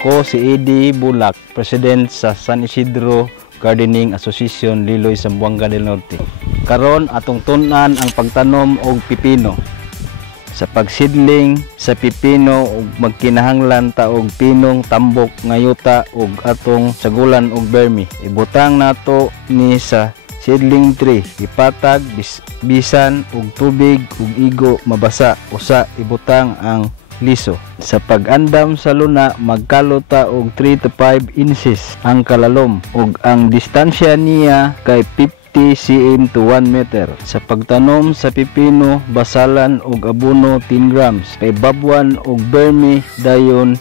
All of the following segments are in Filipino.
Ako si Eddie Bulak, President sa San Isidro Gardening Association, Liloy, Zamboanga del Norte. Karon atong tun-an ang pagtanom og pipino. Sa pagsidling sa pipino ug magkinahanglan ta og pinong tambok ngayuta ug atong sagulan og vermi. Ibutang nato ni sa seedling tree, ipatag bisan og tubig ug igo mabasa, usa ibutang ang liso. Sa pag-andam sa luna, magkalota og 3 to 5 inches ang kalalom ug ang distansya niya kay 50 cm to 1 meter. Sa pagtanom sa pipino, basalan og abono 10 grams. Kay babwan og vermi dayon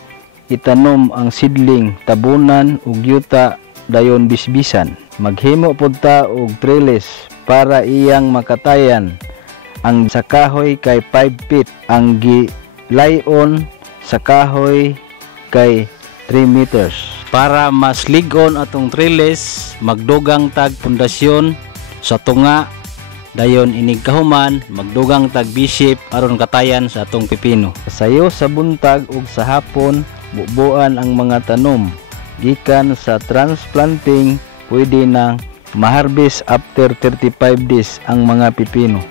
itanom ang seedling, tabunan ug yuta dayon bisbisan. Maghimo pud ta og trellis para iyang makatayan. Ang sa kahoy kay 5 feet, ang layon sa kahoy kay 3 meters. Para mas ligon atong trellis, magdugang tag pundasyon sa tunga, dayon inig kahuman magdugang tag bisip aron katayan sa atong pipino. Sayo sa buntag ug sa hapon bubuan ang mga tanom. Gikan sa transplanting, pwede nang ma-harvest after 35 days ang mga pipino.